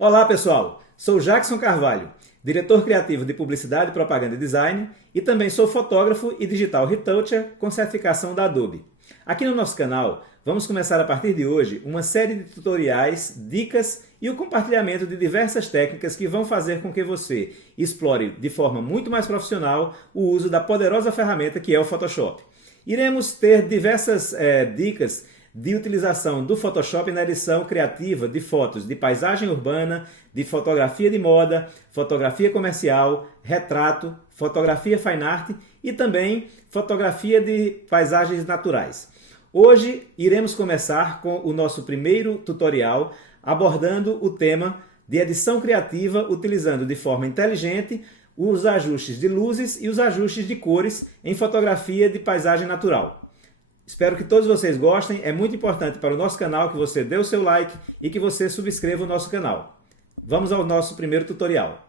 Olá pessoal, sou Jackson Carvalho, diretor criativo de Publicidade, Propaganda e Design e também sou fotógrafo e digital retoucher com certificação da Adobe. Aqui no nosso canal vamos começar a partir de hoje uma série de tutoriais, dicas e o compartilhamento de diversas técnicas que vão fazer com que você explore de forma muito mais profissional o uso da poderosa ferramenta que é o Photoshop. Iremos ter diversas dicas de utilização do Photoshop na edição criativa de fotos de paisagem urbana, de fotografia de moda, fotografia comercial, retrato, fotografia fine art e também fotografia de paisagens naturais. Hoje iremos começar com o nosso primeiro tutorial abordando o tema de edição criativa utilizando de forma inteligente os ajustes de luzes e os ajustes de cores em fotografia de paisagem natural. Espero que todos vocês gostem, é muito importante para o nosso canal que você dê o seu like e que você subscreva o nosso canal. Vamos ao nosso primeiro tutorial.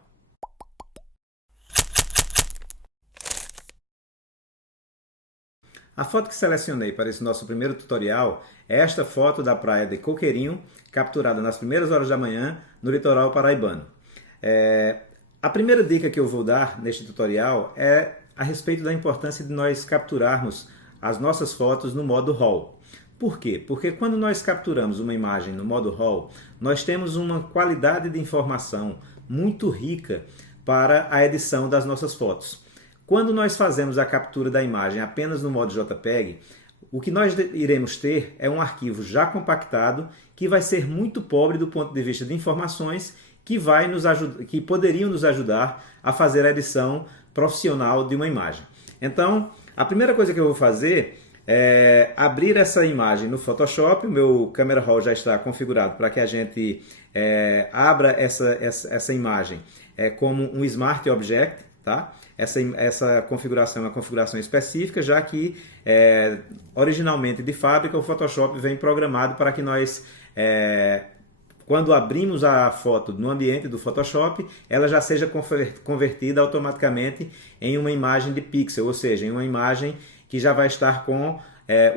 A foto que selecionei para esse nosso primeiro tutorial é esta foto da praia de Coqueirinho, capturada nas primeiras horas da manhã no litoral paraibano. A primeira dica que eu vou dar neste tutorial é a respeito da importância de nós capturarmos as nossas fotos no modo RAW. Por quê? Porque quando nós capturamos uma imagem no modo RAW, nós temos uma qualidade de informação muito rica para a edição das nossas fotos. Quando nós fazemos a captura da imagem apenas no modo JPEG, o que nós iremos ter é um arquivo já compactado que vai ser muito pobre do ponto de vista de informações que poderiam nos ajudar a fazer a edição profissional de uma imagem. Então, a primeira coisa que eu vou fazer é abrir essa imagem no Photoshop. O meu Camera Raw já está configurado para que a gente abra essa imagem como um Smart Object. Tá? Essa configuração é uma configuração específica, já que originalmente de fábrica o Photoshop vem programado para que nós, quando abrimos a foto no ambiente do Photoshop, ela já seja convertida automaticamente em uma imagem de pixel, ou seja, em uma imagem que já vai estar com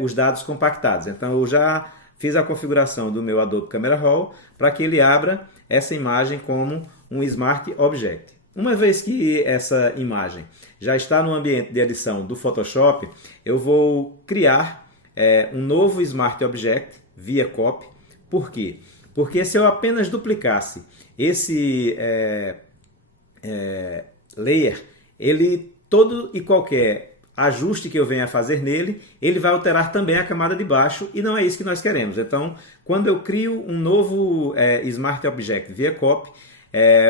os dados compactados. Então eu já fiz a configuração do meu Adobe Camera Raw para que ele abra essa imagem como um Smart Object. Uma vez que essa imagem já está no ambiente de edição do Photoshop, eu vou criar um novo Smart Object via Copy. Por quê? Porque se eu apenas duplicasse esse layer, todo e qualquer ajuste que eu venha a fazer nele, ele vai alterar também a camada de baixo e não é isso que nós queremos. Então, quando eu crio um novo Smart Object via Copy,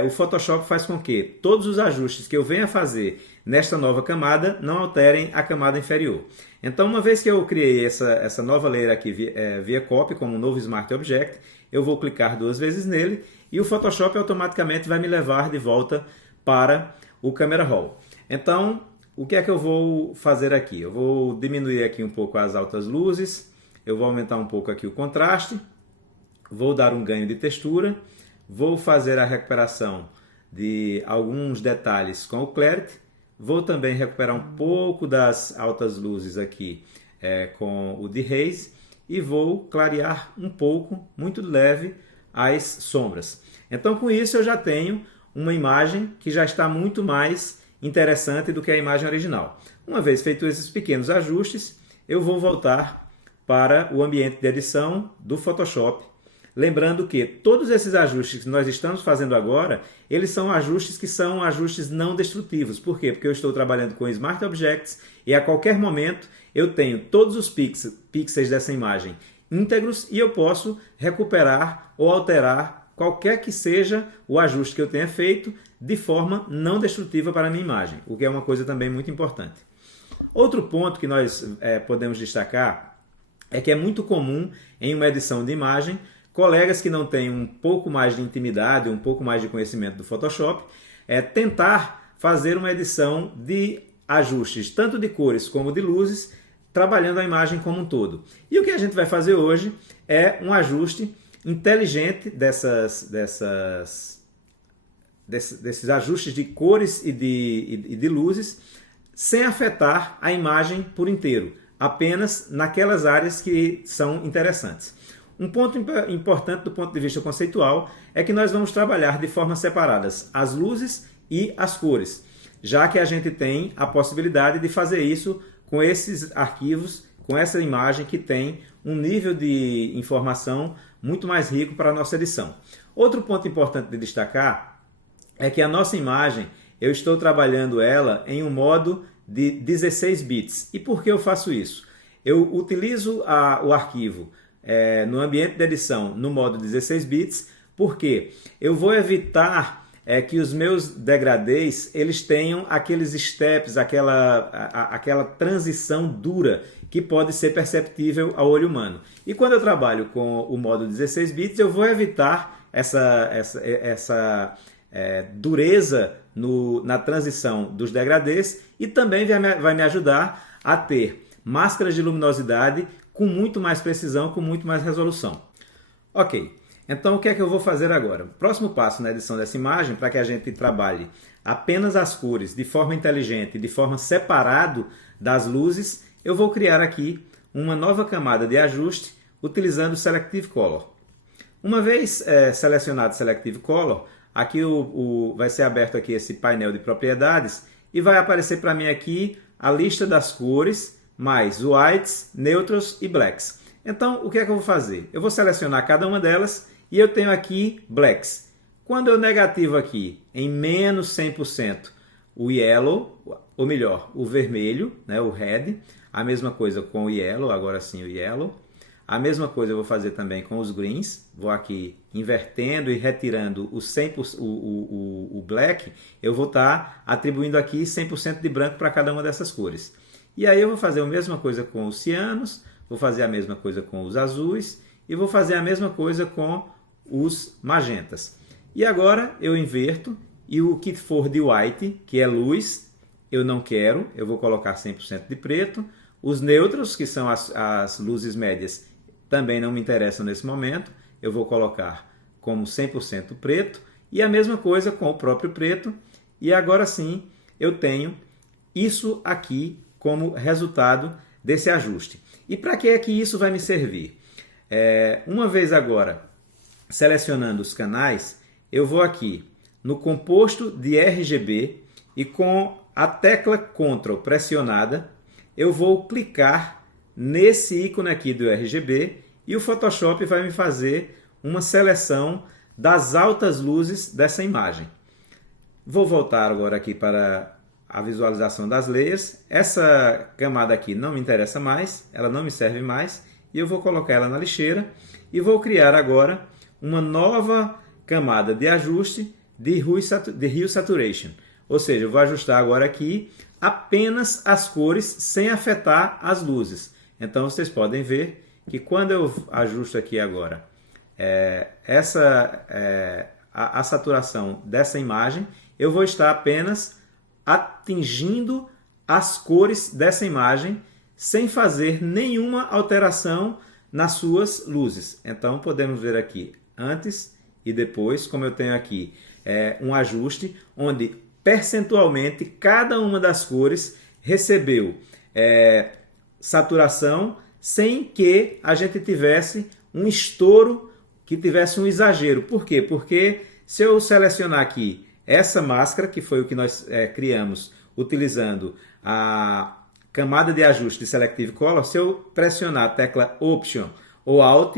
o Photoshop faz com que todos os ajustes que eu venha a fazer nesta nova camada não alterem a camada inferior. Então, uma vez que eu criei essa nova layer aqui via Copy, como um novo Smart Object, eu vou clicar duas vezes nele e o Photoshop automaticamente vai me levar de volta para o Camera Raw. Então, o que é que eu vou fazer aqui? Eu vou diminuir aqui um pouco as altas luzes, eu vou aumentar um pouco aqui o contraste, vou dar um ganho de textura, vou fazer a recuperação de alguns detalhes com o Clarity, vou também recuperar um pouco das altas luzes aqui com o Dehaze e vou clarear um pouco, muito leve, as sombras. Então com isso eu já tenho uma imagem que já está muito mais interessante do que a imagem original. Uma vez feitos esses pequenos ajustes, eu vou voltar para o ambiente de edição do Photoshop. Lembrando que todos esses ajustes que nós estamos fazendo agora, eles são ajustes não destrutivos. Por quê? Porque eu estou trabalhando com Smart Objects e a qualquer momento eu tenho todos os pixels dessa imagem íntegros e eu posso recuperar ou alterar qualquer que seja o ajuste que eu tenha feito de forma não destrutiva para a minha imagem, o que é uma coisa também muito importante. Outro ponto que nós podemos destacar é que é muito comum em uma edição de imagem colegas que não têm um pouco mais de intimidade, um pouco mais de conhecimento do Photoshop, tentar fazer uma edição de ajustes, tanto de cores como de luzes, trabalhando a imagem como um todo. E o que a gente vai fazer hoje é um ajuste inteligente desses ajustes de cores e de luzes, sem afetar a imagem por inteiro, apenas naquelas áreas que são interessantes. Um ponto importante do ponto de vista conceitual é que nós vamos trabalhar de formas separadas as luzes e as cores, já que a gente tem a possibilidade de fazer isso com esses arquivos, com essa imagem que tem um nível de informação muito mais rico para a nossa edição. Outro ponto importante de destacar é que a nossa imagem, eu estou trabalhando ela em um modo de 16 bits. E por que eu faço isso? Eu utilizo o arquivo no ambiente de edição no modo 16 bits, porque eu vou evitar que os meus degradês eles tenham aqueles steps, aquela transição dura que pode ser perceptível ao olho humano. E quando eu trabalho com o modo 16 bits, eu vou evitar essa dureza na transição dos degradês e também vai me ajudar a ter máscaras de luminosidade com muito mais precisão, com muito mais resolução. Ok, então o que é que eu vou fazer agora? O próximo passo na edição dessa imagem, para que a gente trabalhe apenas as cores de forma inteligente, de forma separado das luzes, eu vou criar aqui uma nova camada de ajuste utilizando o Selective Color. Uma vez selecionado Selective Color, aqui vai ser aberto aqui esse painel de propriedades e vai aparecer para mim aqui a lista das cores, mais whites, neutros e blacks. Então, o que é que eu vou fazer? Eu vou selecionar cada uma delas e eu tenho aqui blacks. Quando eu negativo aqui em menos 100% o yellow, ou melhor, o vermelho, né, o red, a mesma coisa com o yellow, agora sim o yellow. A mesma coisa eu vou fazer também com os greens, vou aqui invertendo e retirando o black, eu vou estar atribuindo aqui 100% de branco para cada uma dessas cores. E aí eu vou fazer a mesma coisa com os cianos, vou fazer a mesma coisa com os azuis e vou fazer a mesma coisa com os magentas. E agora eu inverto e o que for de white, que é luz, eu não quero, eu vou colocar 100% de preto. Os neutros, que são as luzes médias, também não me interessam nesse momento, eu vou colocar como 100% preto e a mesma coisa com o próprio preto. E agora sim eu tenho isso aqui como resultado desse ajuste. E para que é que isso vai me servir? Uma vez agora selecionando os canais, eu vou aqui no composto de RGB e com a tecla Ctrl pressionada, eu vou clicar nesse ícone aqui do RGB e o Photoshop vai me fazer uma seleção das altas luzes dessa imagem. Vou voltar agora aqui para a visualização das layers. Essa camada aqui não me interessa mais, ela não me serve mais, e eu vou colocar ela na lixeira e vou criar agora uma nova camada de ajuste de Hue Saturation. Ou seja, eu vou ajustar agora aqui apenas as cores sem afetar as luzes. Então vocês podem ver que quando eu ajusto aqui agora a saturação dessa imagem, eu vou estar apenas atingindo as cores dessa imagem sem fazer nenhuma alteração nas suas luzes. Então podemos ver aqui antes e depois, como eu tenho aqui um ajuste onde percentualmente cada uma das cores recebeu saturação sem que a gente tivesse um estouro, que tivesse um exagero. Por quê? Porque se eu selecionar aqui essa máscara, que foi o que nós criamos utilizando a camada de ajuste de Selective Color, se eu pressionar a tecla Option ou Alt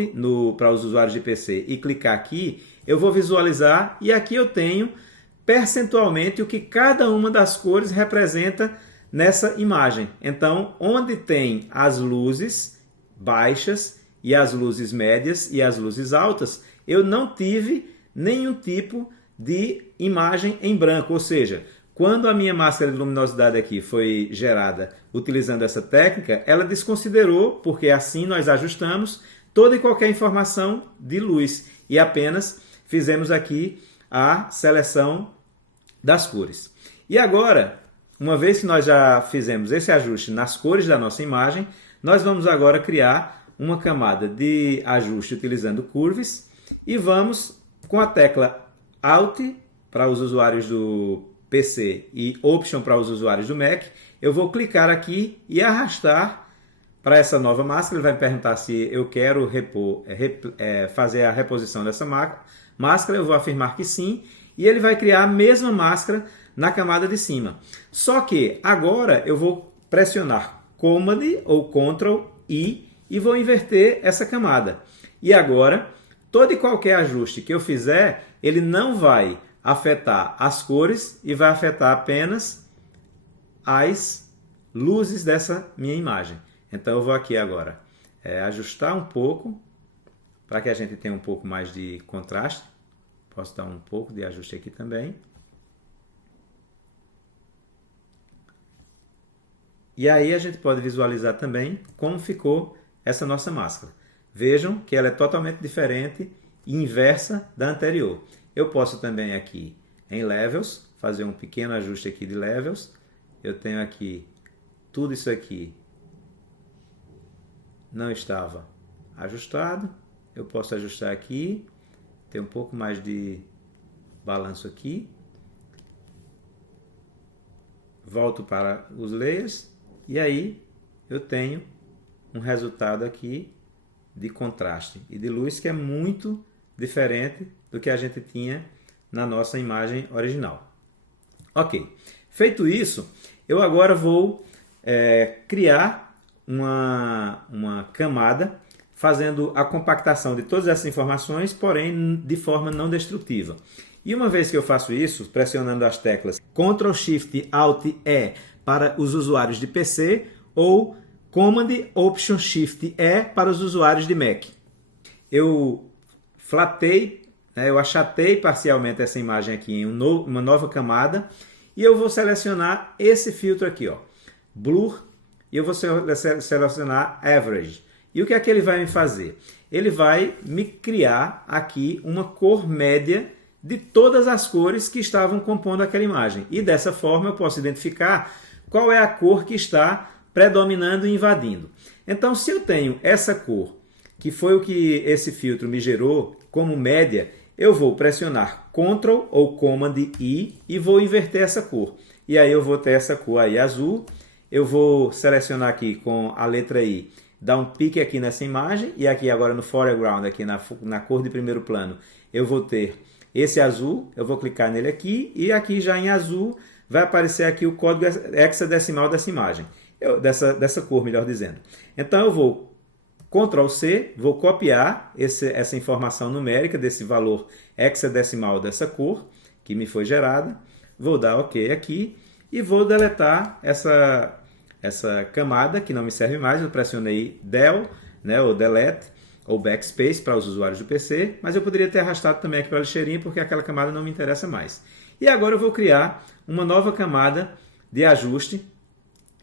para os usuários de PC e clicar aqui, eu vou visualizar e aqui eu tenho percentualmente o que cada uma das cores representa nessa imagem. Então, onde tem as luzes baixas e as luzes médias e as luzes altas, eu não tive nenhum tipo de imagem em branco, ou seja, quando a minha máscara de luminosidade aqui foi gerada utilizando essa técnica, ela desconsiderou, porque assim nós ajustamos toda e qualquer informação de luz e apenas fizemos aqui a seleção das cores. E agora, uma vez que nós já fizemos esse ajuste nas cores da nossa imagem, nós vamos agora criar uma camada de ajuste utilizando curves e vamos com a tecla Alt para os usuários do PC e Option para os usuários do Mac, eu vou clicar aqui e arrastar para essa nova máscara, ele vai me perguntar se eu quero fazer a reposição dessa máscara, eu vou afirmar que sim, e ele vai criar a mesma máscara na camada de cima. Só que agora eu vou pressionar Command ou Ctrl I e vou inverter essa camada. E agora, todo e qualquer ajuste que eu fizer, ele não vai afetar as cores e vai afetar apenas as luzes dessa minha imagem. Então eu vou aqui agora ajustar um pouco para que a gente tenha um pouco mais de contraste. Posso dar um pouco de ajuste aqui também. E aí a gente pode visualizar também como ficou essa nossa máscara. Vejam que ela é totalmente diferente e inversa da anterior. Eu posso também aqui em Levels, fazer um pequeno ajuste aqui de Levels. Eu tenho aqui tudo isso aqui não estava ajustado. Eu posso ajustar aqui, ter um pouco mais de balanço aqui. Volto para os layers e aí eu tenho um resultado aqui de contraste e de luz que é muito diferente do que a gente tinha na nossa imagem original. Ok, feito isso, eu agora vou criar uma camada fazendo a compactação de todas essas informações, porém de forma não destrutiva. E uma vez que eu faço isso, pressionando as teclas Ctrl Shift Alt E para os usuários de PC ou Command Option Shift E para os usuários de Mac. Eu flatei, eu achatei parcialmente essa imagem aqui em uma nova camada e eu vou selecionar esse filtro aqui, ó, Blur, e eu vou selecionar Average. E o que é que ele vai me fazer? Ele vai me criar aqui uma cor média de todas as cores que estavam compondo aquela imagem. E dessa forma eu posso identificar qual é a cor que está predominando e invadindo. Então, se eu tenho essa cor, que foi o que esse filtro me gerou como média, eu vou pressionar Ctrl ou Command I e vou inverter essa cor. E aí eu vou ter essa cor aí azul. Eu vou selecionar aqui com a letra I, dar um pique aqui nessa imagem, e aqui agora no foreground, aqui na cor de primeiro plano, eu vou ter esse azul, eu vou clicar nele aqui, e aqui já em azul vai aparecer aqui o código hexadecimal dessa imagem, dessa cor, melhor dizendo. Então eu vou Ctrl C, vou copiar essa informação numérica desse valor hexadecimal dessa cor, que me foi gerada, vou dar OK aqui, e vou deletar essa camada que não me serve mais. Eu pressionei Del, ou Delete, ou Backspace para os usuários do PC, mas eu poderia ter arrastado também aqui para a lixeirinha porque aquela camada não me interessa mais. E agora eu vou criar uma nova camada de ajuste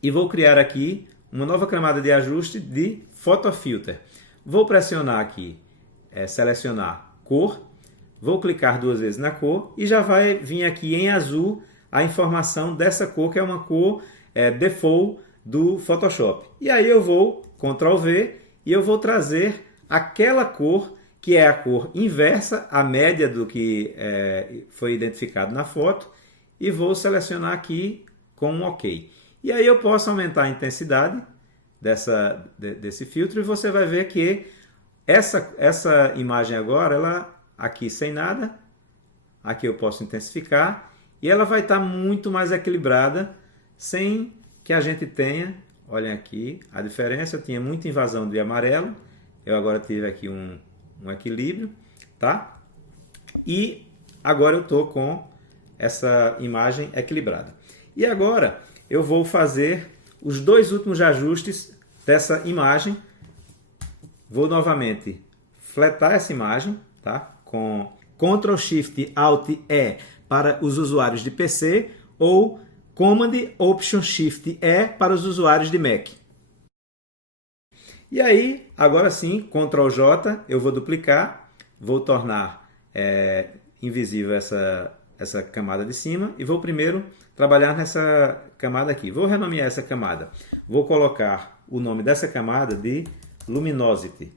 e vou criar aqui uma nova camada de ajuste de Photo Filter. Vou pressionar aqui, selecionar cor, vou clicar duas vezes na cor e já vai vir aqui em azul a informação dessa cor, que é uma cor default do Photoshop. E aí eu vou Ctrl V e eu vou trazer aquela cor que é a cor inversa, a média do que foi identificado na foto, e vou selecionar aqui com um OK. E aí eu posso aumentar a intensidade desse filtro e você vai ver que essa imagem agora, ela aqui sem nada, aqui eu posso intensificar, e ela vai estar muito mais equilibrada, sem que a gente tenha, olhem aqui, a diferença, eu tinha muita invasão de amarelo, eu agora tive aqui um equilíbrio, tá? E agora eu estou com essa imagem equilibrada. E agora eu vou fazer os dois últimos ajustes dessa imagem. Vou novamente fletar essa imagem, tá? Com Ctrl Shift Alt E para os usuários de PC ou Command Option Shift E para os usuários de Mac. E aí, agora sim, Ctrl J, eu vou duplicar, vou tornar invisível essa camada de cima e vou primeiro trabalhar nessa camada aqui. Vou renomear essa camada. Vou colocar o nome dessa camada de Luminosity.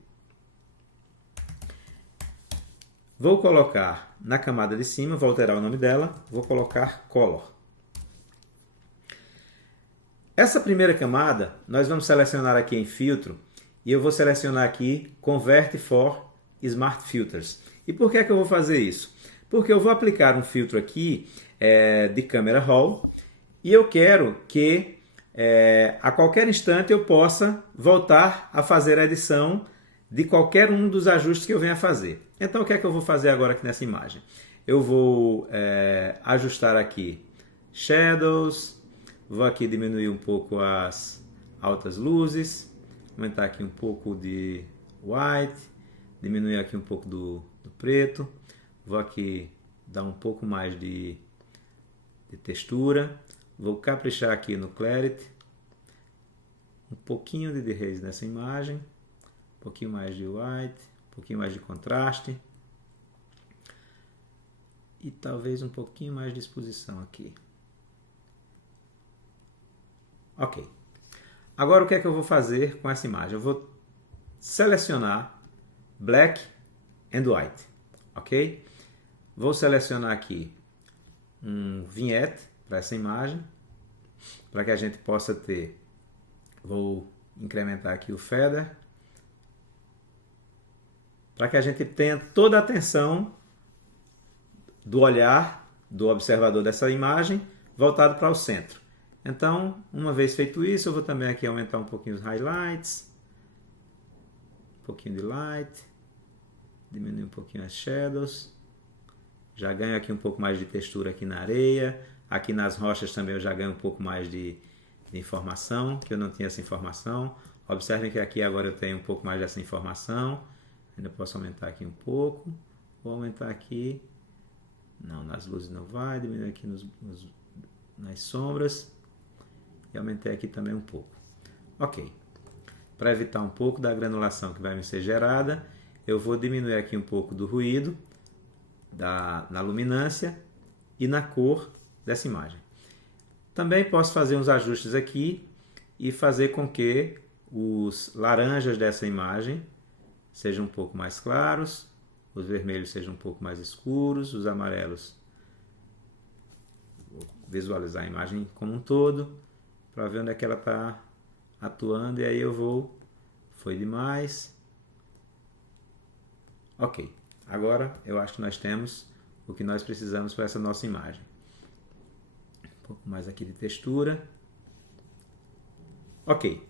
Vou colocar na camada de cima, vou alterar o nome dela, vou colocar Color. Essa primeira camada, nós vamos selecionar aqui em filtro, e eu vou selecionar aqui Convert for Smart Filters. E por que é que eu vou fazer isso? Porque eu vou aplicar um filtro aqui de Camera Raw, e eu quero que a qualquer instante eu possa voltar a fazer a edição de qualquer um dos ajustes que eu venha fazer. Então o que é que eu vou fazer agora aqui nessa imagem? Eu vou ajustar aqui Shadows, vou aqui diminuir um pouco as altas luzes, aumentar aqui um pouco de White, diminuir aqui um pouco do preto, vou aqui dar um pouco mais de textura, vou caprichar aqui no Clarity, um pouquinho de Dehaze nessa imagem, um pouquinho mais de White, um pouquinho mais de contraste e talvez um pouquinho mais de exposição aqui. Ok. Agora o que é que eu vou fazer com essa imagem? Eu vou selecionar Black and White, ok? Vou selecionar aqui um vignette para essa imagem, para que a gente possa ter, vou incrementar aqui o feather, para que a gente tenha toda a atenção do olhar do observador dessa imagem voltado para o centro. Então, uma vez feito isso, eu vou também aqui aumentar um pouquinho os highlights, um pouquinho de light, diminuir um pouquinho as shadows, já ganho aqui um pouco mais de textura aqui na areia, aqui nas rochas também eu já ganho um pouco mais de informação, que eu não tinha essa informação. Observem que aqui agora eu tenho um pouco mais dessa informação, ainda posso aumentar aqui um pouco, vou aumentar aqui, não, nas luzes não vai, diminuir aqui nas sombras, e aumentei aqui também um pouco. Ok. Para evitar um pouco da granulação que vai me ser gerada, eu vou diminuir aqui um pouco do ruído, na luminância e na cor dessa imagem. Também posso fazer uns ajustes aqui e fazer com que os laranjas dessa imagem sejam um pouco mais claros, os vermelhos sejam um pouco mais escuros, os amarelos. Vou visualizar a imagem como um todo, para ver onde é que ela está atuando, e aí eu vou, foi demais, ok, agora eu acho que nós temos o que nós precisamos para essa nossa imagem, um pouco mais aqui de textura, ok,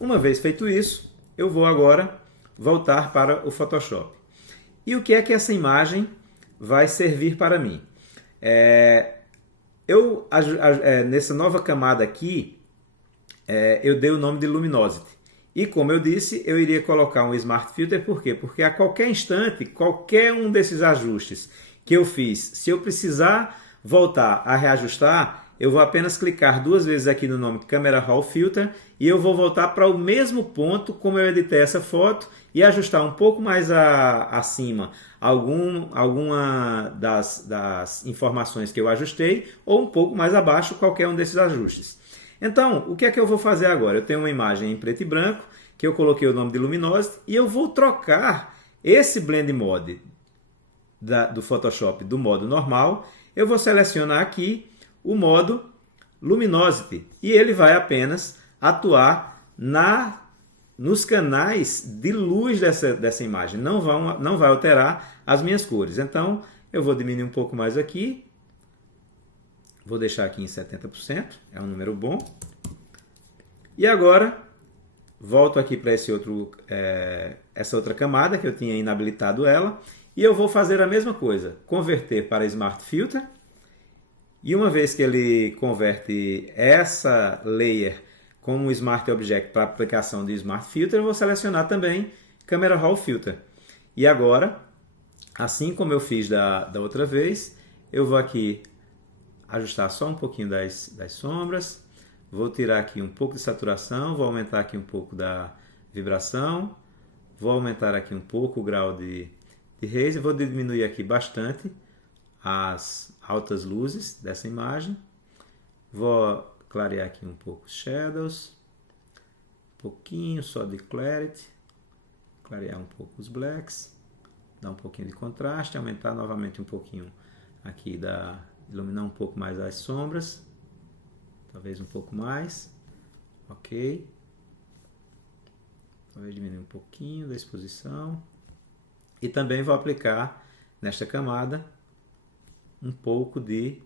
uma vez feito isso, eu vou agora voltar para o Photoshop, e o que é que essa imagem vai servir para mim? Nessa nova camada aqui, eu dei o nome de Luminosity. E como eu disse, eu iria colocar um Smart Filter, por quê? Porque a qualquer instante, qualquer um desses ajustes que eu fiz, se eu precisar voltar a reajustar, eu vou apenas clicar duas vezes aqui no nome Camera Raw Filter e eu vou voltar para o mesmo ponto como eu editei essa foto e ajustar um pouco mais acima alguma das informações que eu ajustei ou um pouco mais abaixo qualquer um desses ajustes. Então, o que é que eu vou fazer agora? Eu tenho uma imagem em preto e branco, que eu coloquei o nome de Luminosity, e eu vou trocar esse Blend Mode do Photoshop do modo normal. Eu vou selecionar aqui o modo Luminosity, e ele vai apenas atuar nos canais de luz dessa imagem, não vai alterar as minhas cores. Então, eu vou diminuir um pouco mais aqui. Vou deixar aqui em 70%, é um número bom. E agora, volto aqui para essa outra camada, que eu tinha inabilitado ela, e eu vou fazer a mesma coisa, converter para Smart Filter, e uma vez que ele converte essa layer como Smart Object para aplicação de Smart Filter, eu vou selecionar também Camera Raw Filter. E agora, assim como eu fiz da outra vez, eu vou aqui ajustar só um pouquinho das sombras, vou tirar aqui um pouco de saturação, vou aumentar aqui um pouco da vibração, vou aumentar aqui um pouco o grau de haze, vou diminuir aqui bastante as altas luzes dessa imagem, vou clarear aqui um pouco os shadows, um pouquinho só de clarity, clarear um pouco os blacks, dar um pouquinho de contraste, aumentar novamente um pouquinho aqui iluminar um pouco mais as sombras, talvez um pouco mais, Ok. Talvez diminuir um pouquinho da exposição. E também vou aplicar nesta camada um pouco de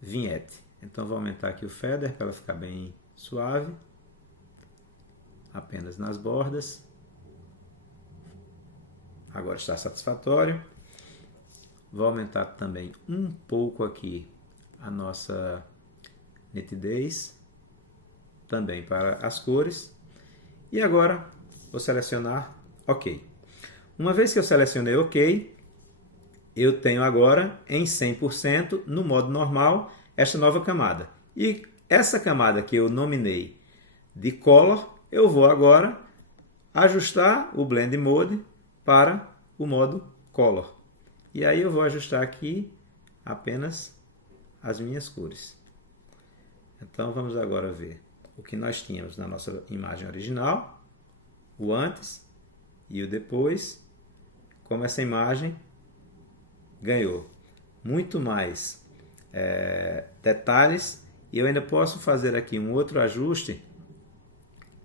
vinhete. Então vou aumentar aqui o feather para ela ficar bem suave. Apenas nas bordas. Agora está satisfatório. Vou aumentar também um pouco aqui a nossa nitidez, também para as cores. E agora vou selecionar OK. Uma vez que eu selecionei OK, eu tenho agora em 100% no modo normal esta nova camada. E essa camada que eu nominei de Color, eu vou agora ajustar o Blend Mode para o modo Color. E aí eu vou ajustar aqui apenas as minhas cores. Então vamos agora ver o que nós tínhamos na nossa imagem original, o antes e o depois, como essa imagem ganhou muito mais detalhes. E eu ainda posso fazer aqui um outro ajuste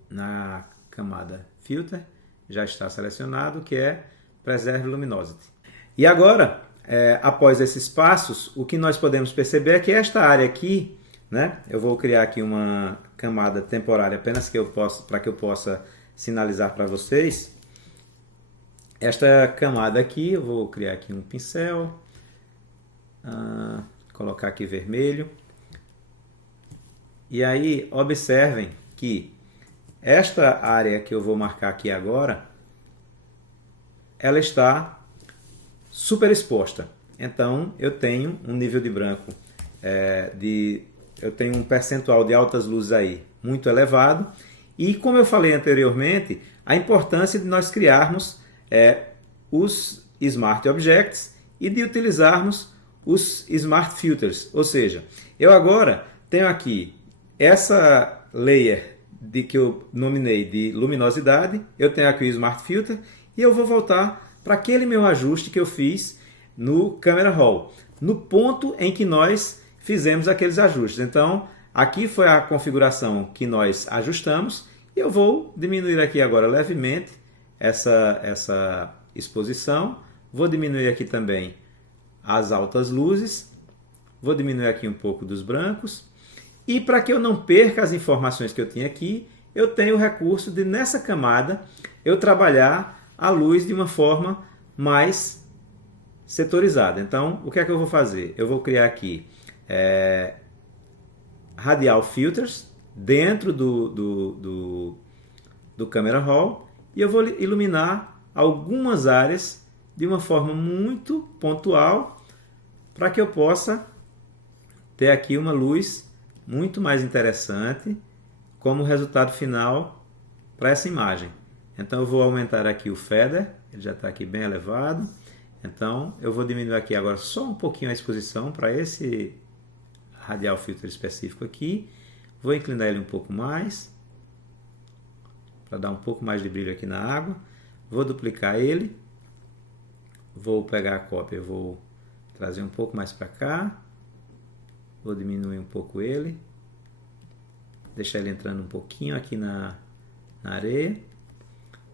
na camada Filter, já está selecionado, que é Preserve Luminosity. E agora, após esses passos, o que nós podemos perceber é que esta área aqui, né, eu vou criar aqui uma camada temporária apenas para que eu possa sinalizar para vocês. Esta camada aqui, eu vou criar aqui um pincel, colocar aqui vermelho. E aí, observem que esta área que eu vou marcar aqui agora, ela está super exposta. Então, eu tenho um nível de branco, eu tenho um percentual de altas luzes aí muito elevado. E como eu falei anteriormente, a importância de nós criarmos os Smart Objects e de utilizarmos os Smart Filters. Ou seja, eu agora tenho aqui essa layer que eu nominei de luminosidade, eu tenho aqui o Smart Filter e eu vou voltar para aquele meu ajuste que eu fiz no Camera Raw, no ponto em que nós fizemos aqueles ajustes. Então, aqui foi a configuração que nós ajustamos e eu vou diminuir aqui agora levemente essa exposição. Vou diminuir aqui também as altas luzes, vou diminuir aqui um pouco dos brancos. E para que eu não perca as informações que eu tinha aqui, eu tenho o recurso de, nessa camada, eu trabalhar a luz de uma forma mais setorizada. Então, o que é que eu vou fazer? Eu vou criar aqui Radial Filters dentro do Camera Raw e eu vou iluminar algumas áreas de uma forma muito pontual para que eu possa ter aqui uma luz muito mais interessante como resultado final para essa imagem. Então eu vou aumentar aqui o feather, ele já está aqui bem elevado. Então eu vou diminuir aqui agora só um pouquinho a exposição para esse radial filter específico aqui. Vou inclinar ele um pouco mais, para dar um pouco mais de brilho aqui na água. Vou duplicar ele, vou pegar a cópia, vou trazer um pouco mais para cá. Vou diminuir um pouco ele, deixar ele entrando um pouquinho aqui na areia,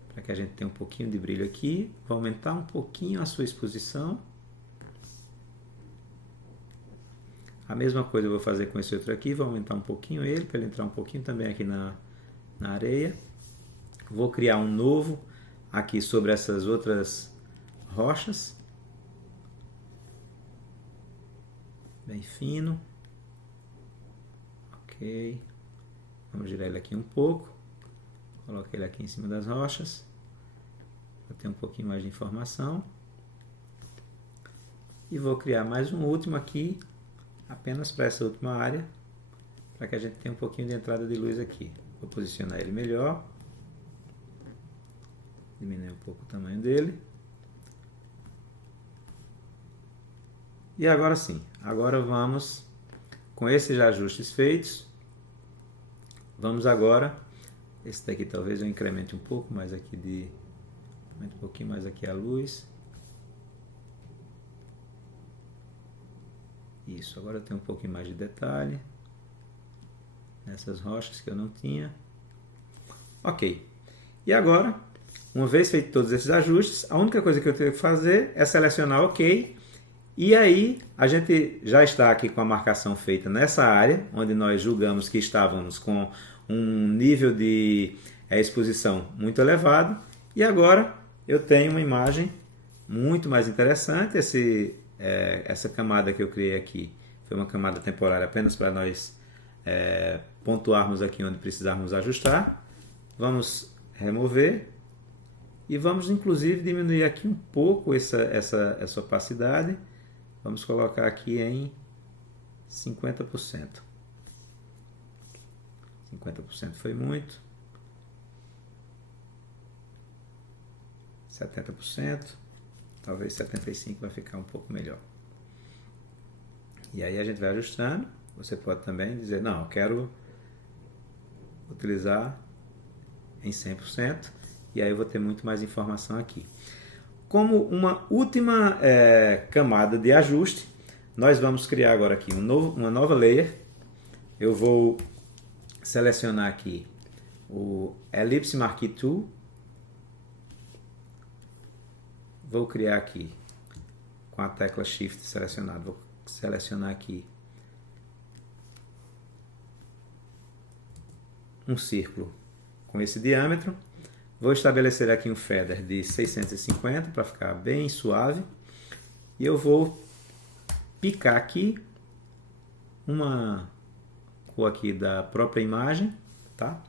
para que a gente tenha um pouquinho de brilho aqui. Vou aumentar um pouquinho a sua exposição. A mesma coisa eu vou fazer com esse outro aqui, vou aumentar um pouquinho ele, para ele entrar um pouquinho também aqui na areia. Vou criar um novo aqui sobre essas outras rochas, bem fino. Ok, vamos girar ele aqui um pouco, coloco ele aqui em cima das rochas, para ter um pouquinho mais de informação. E vou criar mais um último aqui, apenas para essa última área, para que a gente tenha um pouquinho de entrada de luz aqui. Vou posicionar ele melhor, diminuir um pouco o tamanho dele. E agora sim, agora vamos, com esses ajustes feitos, vamos agora, esse daqui talvez eu incremente um pouco mais aqui um pouquinho mais aqui a luz. Isso, agora tem um pouquinho mais de detalhe. nessas rochas que eu não tinha. Ok. E agora, uma vez feito todos esses ajustes, a única coisa que eu tenho que fazer é selecionar OK. E aí, a gente já está aqui com a marcação feita nessa área, onde nós julgamos que estávamos com um nível de exposição muito elevado. E agora, eu tenho uma imagem muito mais interessante. Essa camada que eu criei aqui foi uma camada temporária apenas para nós pontuarmos aqui onde precisarmos ajustar. Vamos remover e vamos inclusive diminuir aqui um pouco essa opacidade. Vamos colocar aqui em 50%. 50% foi muito. 70%. Talvez 75% vai ficar um pouco melhor. E aí a gente vai ajustando. Você pode também dizer, não, eu quero utilizar em 100%. E aí eu vou ter muito mais informação aqui. Como uma última camada de ajuste, nós vamos criar agora aqui uma nova layer. Eu vou selecionar aqui o Ellipse Marquee Tool. Vou criar aqui com a tecla Shift selecionada. Vou selecionar aqui um círculo com esse diâmetro. Vou estabelecer aqui um feather de 650 para ficar bem suave. E eu vou picar aqui uma cor aqui da própria imagem, tá?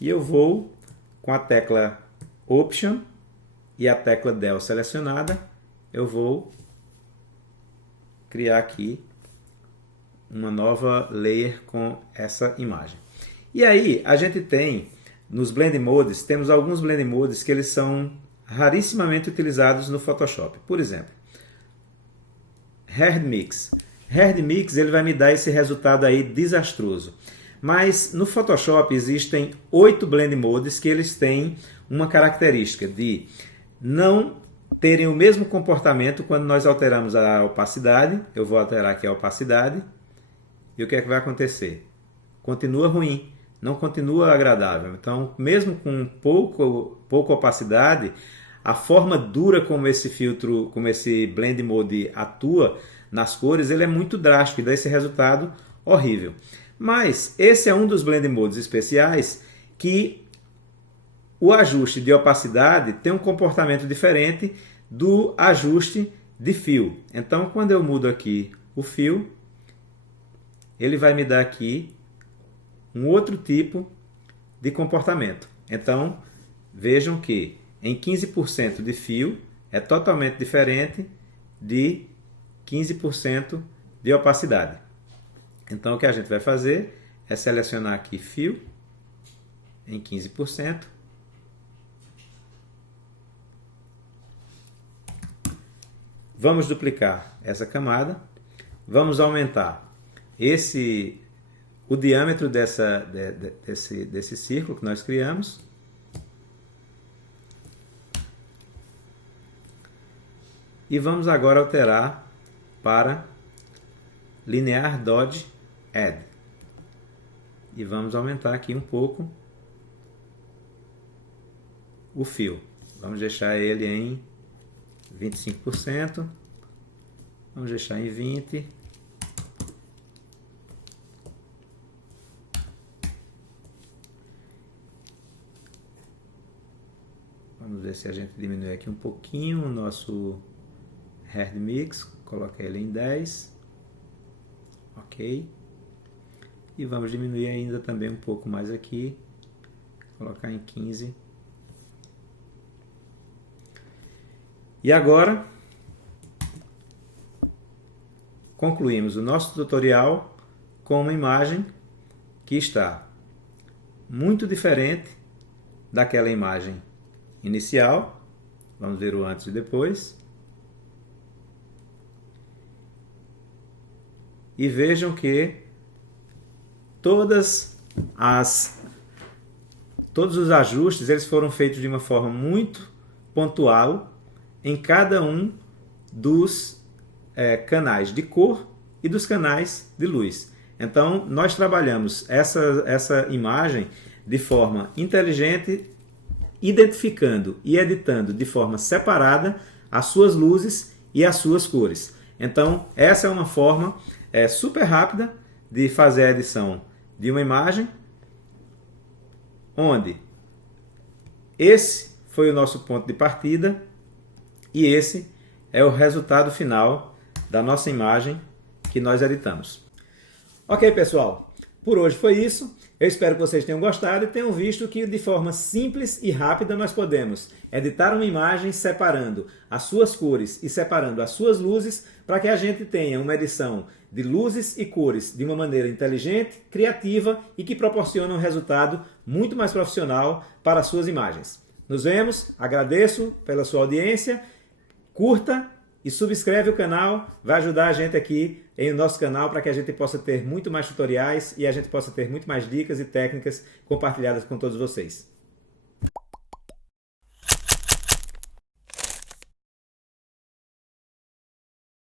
E eu vou com a tecla Option e a tecla Del selecionada, eu vou criar aqui uma nova layer com essa imagem. E aí a gente tem nos Blend Modes, temos alguns Blend Modes que eles são rarissimamente utilizados no Photoshop. Por exemplo, Hard Mix. Hard Mix ele vai me dar esse resultado aí desastroso. Mas no Photoshop existem 8 Blend Modes que eles têm uma característica de não terem o mesmo comportamento quando nós alteramos a opacidade. Eu vou alterar aqui a opacidade. E o que é que vai acontecer? Continua ruim. Não continua agradável. Então, mesmo com pouca opacidade, a forma dura como esse filtro, como esse Blend Mode atua nas cores, ele é muito drástico e dá esse resultado horrível. Mas esse é um dos Blend Modes especiais que o ajuste de opacidade tem um comportamento diferente do ajuste de fio. Então, quando eu mudo aqui o fio, ele vai me dar aqui um outro tipo de comportamento. Então, vejam que em 15% de fio é totalmente diferente de 15% de opacidade. Então, o que a gente vai fazer é selecionar aqui fio em 15%. Vamos duplicar essa camada. Vamos aumentar o diâmetro desse círculo que nós criamos. E vamos agora alterar para Linear Dodge Add. E vamos aumentar aqui um pouco o fio. Vamos deixar ele em 25%. Vamos deixar em 20%. Vamos ver se a gente diminui aqui um pouquinho o nosso Hard Mix. Coloca ele em 10. Ok. E vamos diminuir ainda também um pouco mais aqui. Colocar em 15. E agora, concluímos o nosso tutorial com uma imagem que está muito diferente daquela imagem inicial. Vamos ver o antes e depois. E vejam que todos os ajustes eles foram feitos de uma forma muito pontual em cada um dos canais de cor e dos canais de luz. Então, nós trabalhamos essa imagem de forma inteligente, identificando e editando de forma separada as suas luzes e as suas cores. Então, essa é uma forma super rápida de fazer a edição de uma imagem, onde esse foi o nosso ponto de partida e esse é o resultado final da nossa imagem que nós editamos. Ok, pessoal, por hoje foi isso. Eu espero que vocês tenham gostado e tenham visto que de forma simples e rápida nós podemos editar uma imagem separando as suas cores e separando as suas luzes para que a gente tenha uma edição de luzes e cores de uma maneira inteligente, criativa e que proporcione um resultado muito mais profissional para as suas imagens. Nos vemos, agradeço pela sua audiência, curta e subscreve o canal, vai ajudar a gente aqui em nosso canal para que a gente possa ter muito mais tutoriais e a gente possa ter muito mais dicas e técnicas compartilhadas com todos vocês.